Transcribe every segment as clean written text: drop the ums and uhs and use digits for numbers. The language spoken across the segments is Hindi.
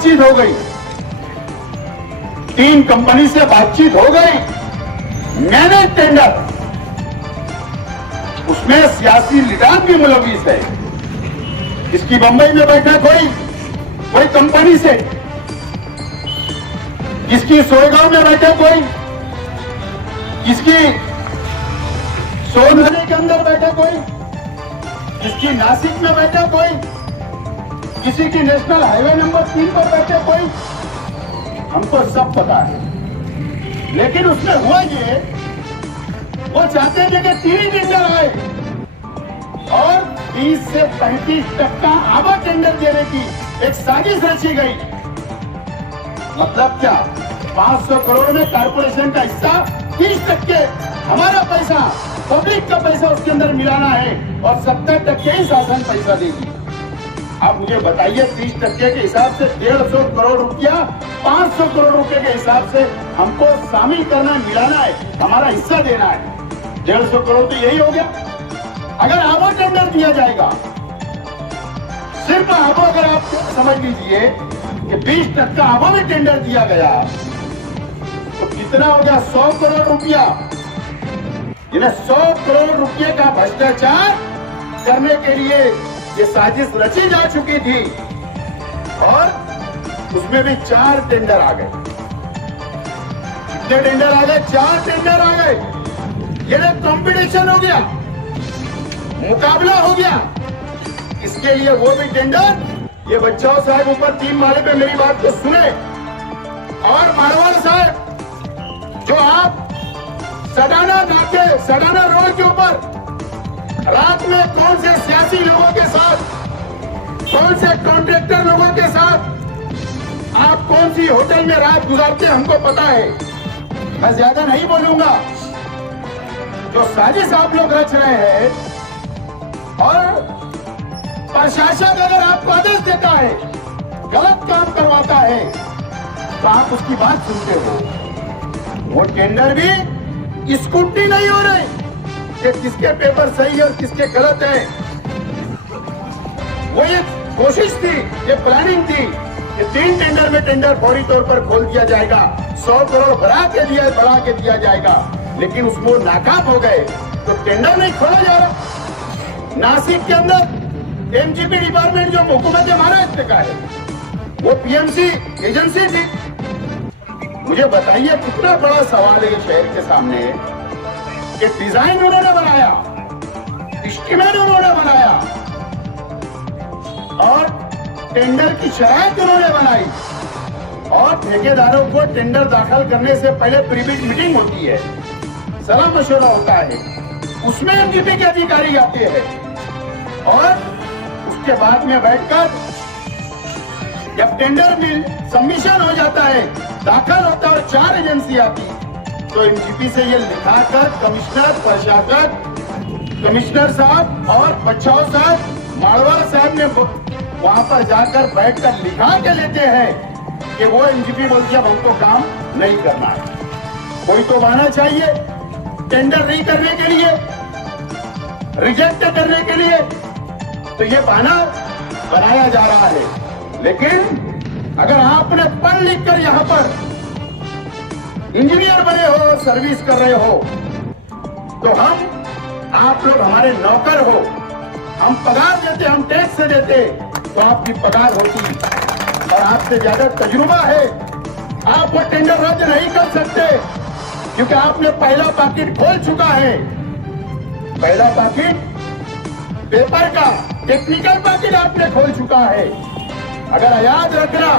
बातचीत हो गई, 3 कंपनी से बातचीत हो गई, मैंने टेंडर, उसमें सियासी लिटान भी मुलविस है। इसकी बंबई में बैठक हुई कोई कंपनी से, इसकी सोयगांव में बैठक हुई, इसकी सोनभद्र के अंदर बैठक हुई, इसकी नासिक में बैठक हुई, किसी की नेशनल हाईवे नंबर 3 पर बैठक हुई, हमको सब पता है। लेकिन उसमें हुआ ये, वो चाहते थे कि 3 टेंडर आए और 20 से 35% आवा टेंडर देने की एक साजिश रची गई। मतलब क्या, 500 करोड़ में कारपोरेशन का हिस्सा 30% हमारा पैसा, पब्लिक का पैसा उसके अंदर मिलाना है और 70% ही शासन पैसा देगी। आप मुझे बताइए, 30% के हिसाब से 150 करोड़ रुपया, 500 करोड़ रुपए के हिसाब से हमको शामिल करना, मिलाना है, हमारा हिस्सा देना है। 150 करोड़ तो यही हो गया। अगर आवा टेंडर दिया जाएगा, सिर्फ आवा, अगर आप समझ लीजिए कि 20% आवा में टेंडर दिया गया तो कितना हो गया, 100 करोड़ रुपया। जिन्हें 100 करोड़ रुपये का भ्रष्टाचार करने के लिए ये साजिश रची जा चुकी थी और उसमें भी 4 टेंडर आ गए। कितने टेंडर आ गए? 4 टेंडर आ गए। ये कंपटीशन हो गया, मुकाबला हो गया। इसके लिए वो भी टेंडर, ये बच्चाओं साहब ऊपर 3 माले पे मेरी बात को सुने, और मारवाड़ साहब, जो आप सडाना नाके, सडाना रोड के ऊपर रात में कौन से सियासी लोगों के साथ, कौन से कॉन्ट्रैक्टर लोगों के साथ आप कौन सी होटल में रात गुजारते हमको पता है। मैं ज्यादा नहीं बोलूंगा। जो साजिश आप लोग रच रहे हैं, और प्रशासन अगर आपको आदेश देता है, गलत काम करवाता है, तो आप उसकी बात सुनते हो। वो टेंडर भी स्क्रूटनी नहीं हो रहे कि किसके पेपर सही है और किसके गलत है। वो ये कोशिश थी, ये प्लानिंग थी कि 3 टेंडर में टेंडर फौरी तौर पर खोल दिया जाएगा, 100 करोड़ बढ़ा के दिया जाएगा। लेकिन उसमें नाकाम हो गए तो टेंडर नहीं खोला जा रहा। नासिक के अंदर एमजीपी डिपार्टमेंट, जो हुकूमत महाराष्ट्र का है, वो पीएमसी एजेंसी थी। मुझे बताइए, कितना बड़ा सवाल है शहर के सामने कि डिजाइन उन्होंने बनाया, एस्टीमेट उन्होंने बनाया और टेंडर की शराइत उन्होंने बनाई, और ठेकेदारों को टेंडर दाखिल करने से पहले प्रीबिड मीटिंग होती है, सलाह मशवरा होता है, उसमें एमजीपी के अधिकारी आते हैं और उसके बाद में बैठकर जब टेंडर में सबमिशन हो जाता है, दाखिल होता है और 4 एजेंसी आती, तो एमजीपी से ये लिखाकर कमिश्नर, प्रशासक, कमिश्नर साहब और बच्चाओं साहब, मारवाड़ साहब ने वहां पर जाकर बैठकर लिखा के लेते हैं कि वो एमजीपी बोलती है हमको काम नहीं करना है। कोई तो बहाना चाहिए टेंडर नहीं करने के लिए, रिजेक्ट करने के लिए, तो ये बहाना बनाया जा रहा है। लेकिन अगर आपने पढ़ लिख कर यहां पर इंजीनियर बने हो, सर्विस कर रहे हो, तो आप लोग हमारे नौकर हो, हम पगार देते, हम टैक्स से देते, तो आपकी पगार होती, और आपसे ज्यादा तजुर्बा है, आप वो टेंडर रद्द नहीं कर सकते, क्योंकि आपने पहला पैकेट खोल चुका है। पहला पैकेट पेपर का, टेक्निकल पैकेट आपने खोल चुका है। अगर याद रखना,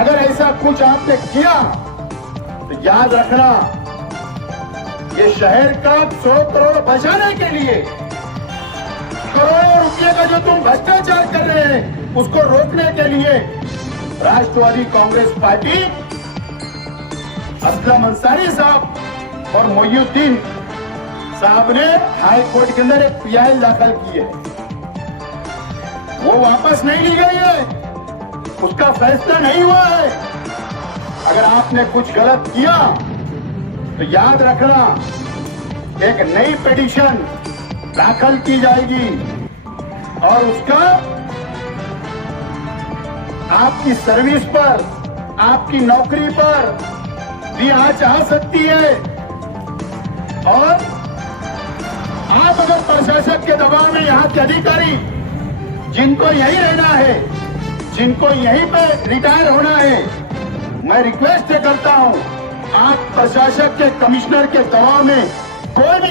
अगर ऐसा कुछ आपने किया तो याद रखना, ये शहर का 100 करोड़ बचाने के लिए, करोड़ों रुपए का जो तुम भ्रष्टाचार कर रहे हैं, उसको रोकने के लिए राष्ट्रवादी कांग्रेस पार्टी, असलम अंसारी साहब और मोइनुद्दीन साहब ने हाई कोर्ट के अंदर एक पीआई दाखिल की है। वो वापस नहीं ली गई है, उसका फैसला नहीं हुआ है। अगर आपने कुछ गलत किया तो याद रखना, एक नई पिटीशन दाखिल की जाएगी और उसका आपकी सर्विस पर, आपकी नौकरी पर भी आंच आ सकती है। और आप अगर प्रशासक के दबाव में यहाँ के अधिकारी जिनको यही रहना है, जिनको यहीं पे रिटायर होना है, मैं रिक्वेस्ट करता हूं, आप प्रशासक के, कमिश्नर के दबाव में कोई भी